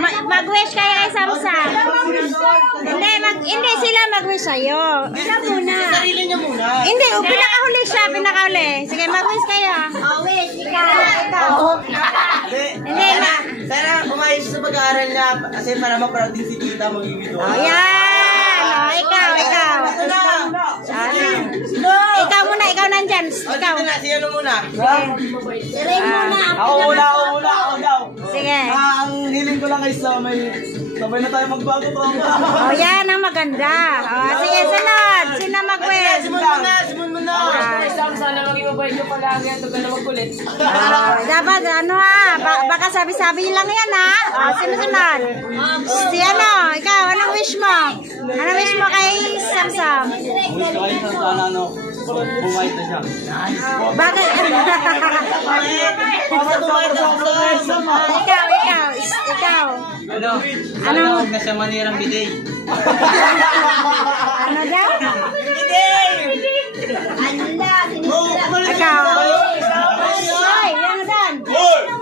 mag-wish kayo kay Samsam. Hindi sila mag-wish sa'yo. Ikaw muna. Sarili niya muna. Hindi, pinakahuli siya, pinakahuli. Sige, mag-wish kayo. Wish, ikaw. Hindi, Sana umayos sa pag-aaral niya kasi para ma-proud din si tita magiging doon. Yan! Ikaw. Ikaw muna, ikaw nandyan. Ikaw. Si ano muna? Siring muna. Ako muna. Sige. Ang hiling ko lang kay Samay. Sabay na tayo magbago to. Yan ang maganda. Sige, sunod. Sino mag-wish? Simon muna. Sana maging mabait ka palagi at huwag ka na magkulit. Dapat, baka sabi-sabi lang yan, ha? Sino sunod? Si ano, ikaw, anong wish mo? Anong wish mo kay Samsam? Wish ko kayo sana bumait na siya. Bakit? Ikaw. Ano? Huwag na siya manirang biday. Ano daw? Ikaw. Ay, yan dan.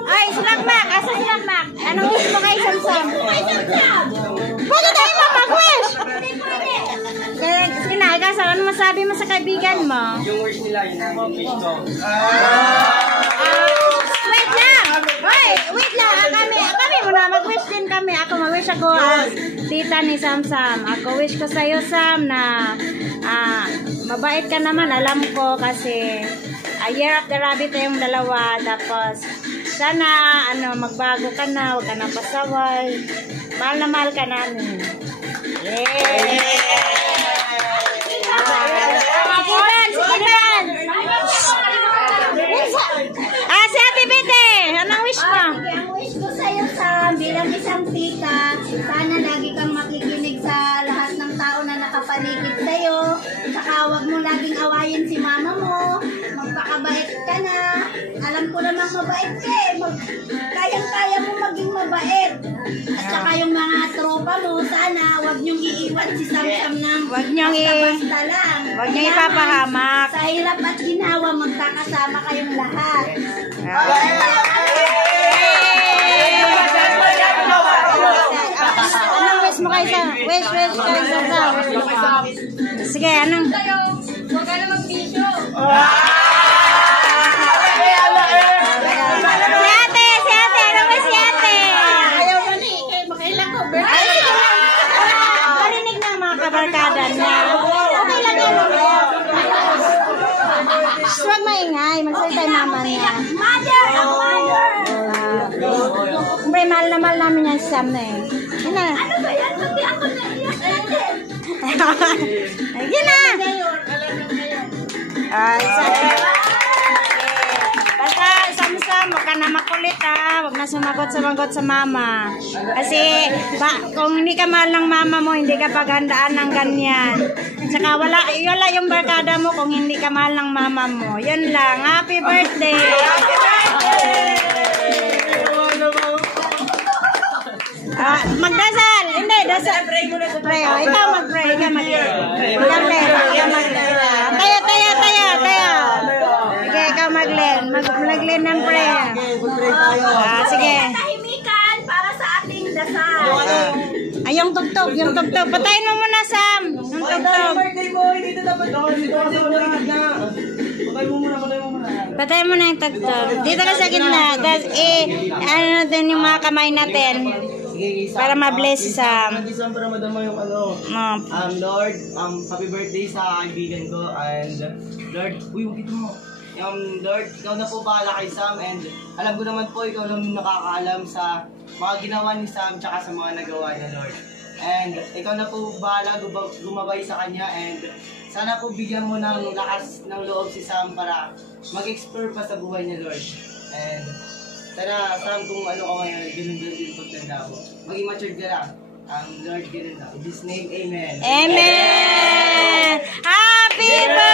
Ay, sinakmak. Asa sinakmak? Anong wish mo kay Samsam? Bakit tayo mag-wish? Sige na, ikaw, ano masabi mo sa kaibigan mo? Yung wish nila, yun ang wish ko. Wait lang! Wait lang! Kami muna, mag-wish din kami. Ako, mag-wish ako as tita ni Samsam. Ako, wish ko sa'yo, Sam, na mabait ka naman, alam ko, kasi year of the rabbit tayong dalawa. Tapos, sana, magbago ka na, huwag ka na pasaway. Mahal na mahal ka namin. Yay! Sikiban! Si Ate Bete, anong wish mo? Ang wish ko sa'yo, Sam, bilang isang tita, sana lagi kang makikinig sa lahat ng tao na nakapaligid sa'yo. Saka huwag mo laging awayin si mama mo. Magpakabait ka na. Alam ko namang mabait ka eh. Kayang-kaya mo maging mabait. At saka yung mga tropa mo, sana huwag niyong iiwan si Samsam ng basta lang. Huwag niyong ipapahamak. Sa hirap at ginawa, magkakasama kayong lahat. Anong wish mo kay Sam? Wish kay Samsam. Sige, anong? Huwag ka na mag-video. Si ate, ano ba si ate? Ayaw mo na eh, makailan ko. Marinig ng mga kabarkada niya. Okay lang yan. Huwag maingay, magsalita yung mama niya. Mother! Ang mother! Siyempre, mahal na mahal namin yan si Sam na eh. Yan na. Ano ba yan? Pati ako naiyak natin. Yan na. Basta, Samsam, huwag ka na makulit ha. Huwag na sumagot sa mama. Kasi, kung hindi ka mahal ng mama mo, hindi ka paghandaan ng ganyan. Tsaka wala yung barkada mo kung hindi ka mahal ng mama mo. Yun lang. Happy birthday! Happy birthday! Magdasal! Hindi, dasal. Pray muna sa pray. Ikaw mag-pray. Ikaw mag-pray. Tayo. Sige, ikaw mag-len. Mag-len ng prayer. Sige. Tahimikan para sa ating dasal. Ay, yung tugtog. Patayin mo muna, Sam. Yung tugtog. Birthday boy, dito dapat. Dito ka sa ulit na. Patay mo muna. Patayin mo na yung tugtog. Dito ka sa gitna. Tapos, ano natin yung mga kamay natin. Para ma-bless si Sam. Para madama yung Lord, happy birthday sa kaibigan ko. And Lord, dito mo. Lord, ikaw na po bahala kay Sam. And alam ko naman po, ikaw lang nakakaalam sa mga ginawa ni Sam tsaka sa mga nagawa niya, Lord. And ikaw na po bahala gumabay sa kanya. And sana po bigyan mo ng lakas ng loob si Sam para mag-explore pa sa buhay niya, Lord. And sana, Sam, kung ano ka ngayon, ganun din pagtanda mo. Maging matured ka lang. Lord, ganun lang. In His name, Amen. Amen! Happy birthday!